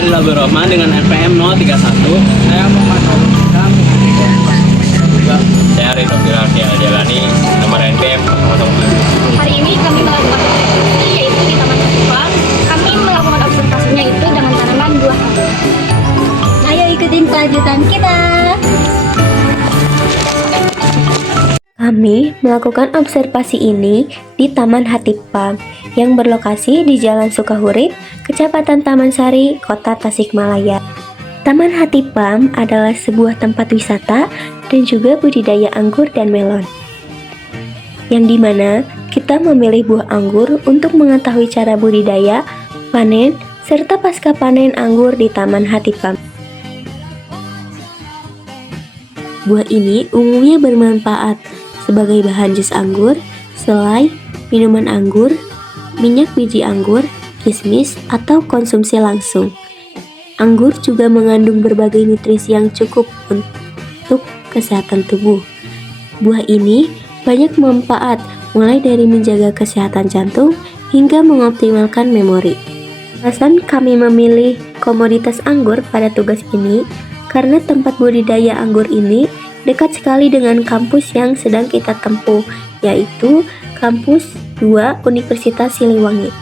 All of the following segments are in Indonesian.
adalah Burrahman dengan NPM 031. Saya Muhammad Hikam Juga saya Ridho Firardi Aljalani, nomor NPM 007. Hari ini kami melakukan observasi yaitu di Taman Jepang. Kami melakukan observasinya itu dengan tanaman buah anggur. Ayo ikutin kelanjutan kita. Kami melakukan observasi ini di Taman Hatipam yang berlokasi di Jalan Sukahurip, Kecamatan Taman Sari, Kota Tasikmalaya. Taman Hatipam adalah sebuah tempat wisata dan juga budidaya anggur dan melon. Yang dimana kita memilih buah anggur untuk mengetahui cara budidaya, panen, serta pasca panen anggur di Taman Hatipam. Buah ini umumnya bermanfaat sebagai bahan jus anggur, selai, minuman anggur, minyak biji anggur, kismis, atau konsumsi langsung. Anggur juga mengandung berbagai nutrisi yang cukup untuk kesehatan tubuh. Buah ini banyak manfaat, mulai dari menjaga kesehatan jantung hingga mengoptimalkan memori. Alasan kami memilih komoditas anggur pada tugas ini karena tempat budidaya anggur ini dekat sekali dengan kampus yang sedang kita tempuh, yaitu Kampus 2 Universitas Siliwangi.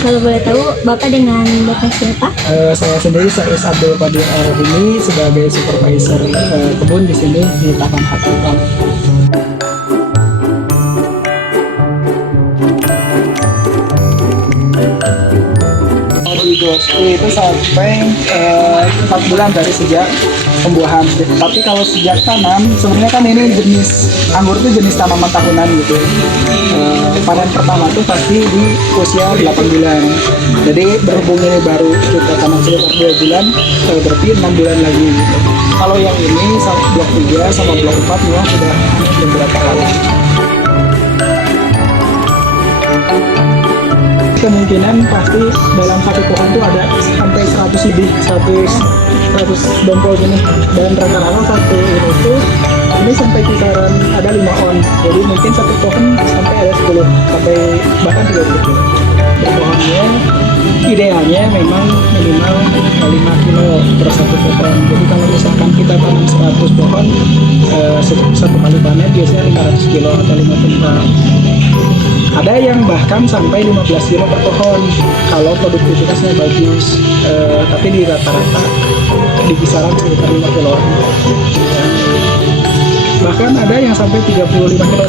Kalau boleh tahu, Bapak dengan Bapak siapa? Saya sendiri Saiz Abdul Qadir Al-Rumi sebagai supervisor kebun di sini di Taman Hatipam. Di Gosti itu sampai 4 bulan dari sejak pembuahan. Tapi kalau sejak tanam, sebenarnya kan ini jenis anggur itu jenis tanaman tahunan gitu. Panen pertama tuh pasti di usia 8 bulan. Jadi berhubung ini baru kita tanam sekitar 2 bulan, berarti 6 bulan lagi gitu. Kalau yang ini blok 3 sama blok 4 memang sudah beberapa kali. Kemungkinan pasti dalam satu pohon tuh ada sampai 100 lebih, 100 dompol gini, dan rata-rata satu ini sampai kisaran ada 5 on, jadi mungkin satu pohon sampai ada 10 sampai bahkan 30. Dan pohonnya idealnya memang minimal 5 kilo per satu pohon. Jadi kalau misalkan kita tanam 100 pohon, satu kali panen biasanya 500 kilo atau 5 kuintal. Ada yang bahkan sampai 15 kilo per pohon kalau produktivitasnya bagus, tapi di rata-rata di kisaran sekitar 5 kilo. Bahkan ada yang sampai 35 kilo.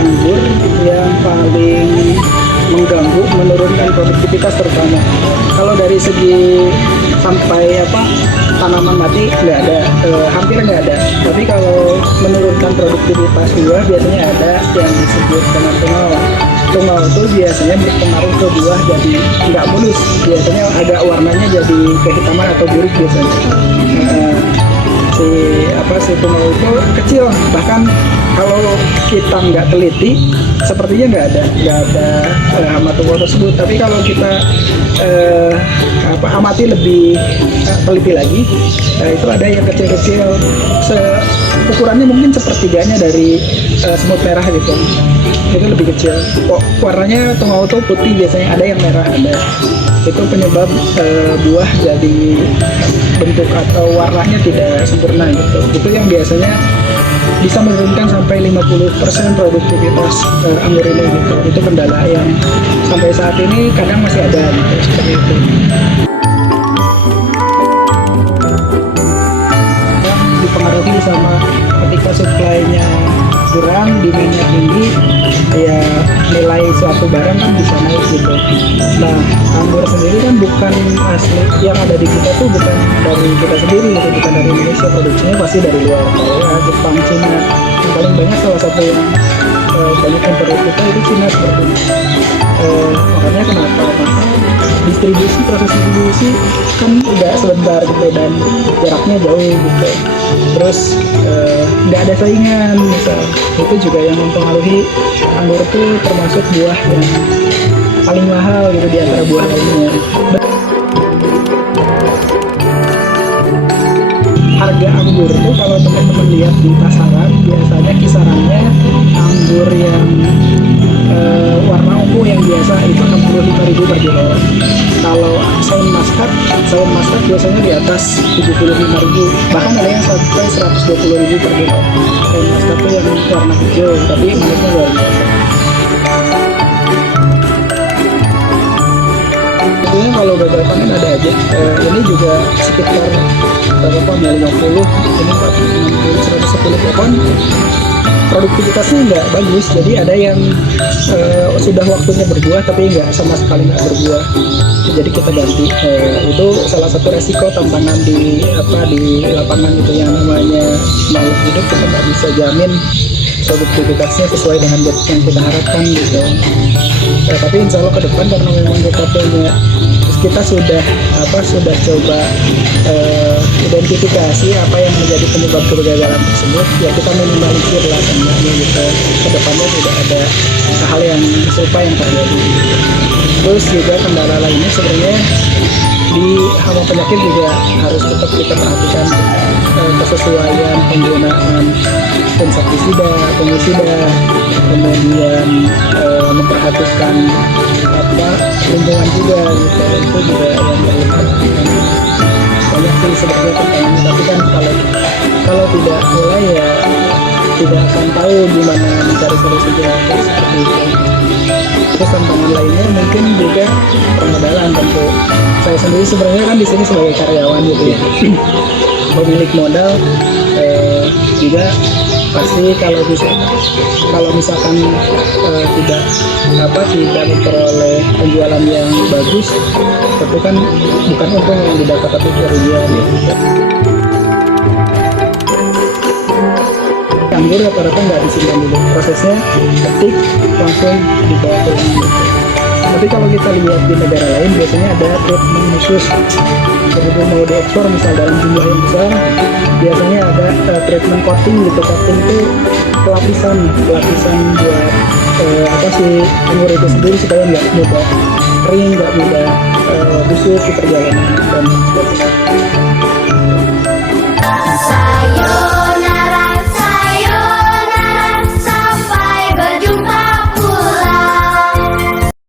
Anggur yang paling mengganggu, menurunkan produktivitas terutama. Kalau dari segi sampai tanaman mati nggak ada, hampir nggak ada. Tapi kalau menurunkan produktivitas buah biasanya ada yang disebut dengan tungau. Tungau itu biasanya berpengaruh ke buah jadi nggak mulus, biasanya agak warnanya jadi kehitaman atau burik biasanya. Si tungau itu kecil, bahkan kalau kita nggak teliti sepertinya nggak ada hama tungau tersebut. Tapi kalau kita amati lebih teliti lagi, itu ada yang kecil-kecil, ukurannya mungkin sepertiganya dari semut merah gitu. Itu lebih kecil. Warnanya tungau itu putih, biasanya ada yang merah ada. Itu penyebab buah jadi bentuk atau warnanya tidak sempurna gitu. Itu yang biasanya bisa menurunkan sampai 50% produktivitas anggur ini gitu. Itu kendala yang sampai saat ini kadang masih ada gitu, seperti itu. Dipengaruhi sama ketika supply-nya kurang, demand-nya tinggi, ya nilai suatu barang kan bisa naik gitu. Nah, anggur sendiri kan bukan asli, yang ada di kita tuh bukan dari kita sendiri gitu, bukan dari Indonesia, produksinya pasti dari luar, Korea, Jepang, Cina. Yang paling banyak salah satu yang banyak impor kita itu Cina seperti ini. Makanya kenapa? Proses distribusi kan udah sebentar gitu dan jaraknya jauh gitu. Terus nggak ada saingan misal, itu juga yang mempengaruhi anggur itu termasuk buah yang paling mahal gitu di antara buah lainnya. Harga anggur tuh kalau teman-teman lihat lihat di pasaran biasanya kisarannya anggur yang warna ungu yang biasa itu 65.000 per kilo. Kalau Saint Muscat biasanya di atas 75.000, bahkan ada yang sampai 120.000 per kilo. Saint Muscat itu yang warna hijau tapi manisnya luar biasa. Sebetulnya kalau gagal panen ada aja. Ini juga sekitar berapa pohon ya, 50, ini 60, 110 pohon. Produktivitasnya nggak bagus, jadi ada yang sudah waktunya berbuah tapi nggak sama sekali nggak berbuah, jadi kita ganti. Itu salah satu resiko tantangan di lapangan itu yang namanya makhluk hidup, kita nggak bisa jamin produktivitasnya sesuai dengan yang kita harapkan gitu. Tapi insya Allah ke depan karena memang kita sudah coba identifikasi apa yang menjadi penyebab kegagalan tersebut, ya kita minimalisir lah sebenarnya gitu. Kedepannya tidak ada hal yang serupa yang terjadi. Terus juga kendala lainnya sebenarnya di hama penyakit juga harus tetap kita perhatikan kesesuaian penggunaan insektisida, fungisida, kemudian memperhatikan lingkungan juga gitu. Itu juga yang perlu diperhatikan. Banyak sih sebenarnya pertanyaannya, tapi kan kalau tidak mulai ya tidak akan tahu gimana mencari solusinya seperti itu. Terus tantangan lainnya mungkin juga permodalan tentu. Saya sendiri sebenarnya kan di sini sebagai karyawan gitu ya, pemilik modal juga pasti kalau misalkan tidak memperoleh penjualan yang bagus, tentu kan bukan untung yang didapat tapi kerugian gitu. Anggur rata-rata nggak disimpan dulu, prosesnya ketik langsung dibawa pulang gitu. Tapi kalau kita lihat di negara lain biasanya ada treatment khusus. Kemudian mau diekspor misal dalam jumlah yang besar, biasanya ada treatment coating gitu. Coating itu pelapisan buat anggur itu sendiri supaya nggak mudah kering, nggak mudah busuk di perjalanan dan sebagainya.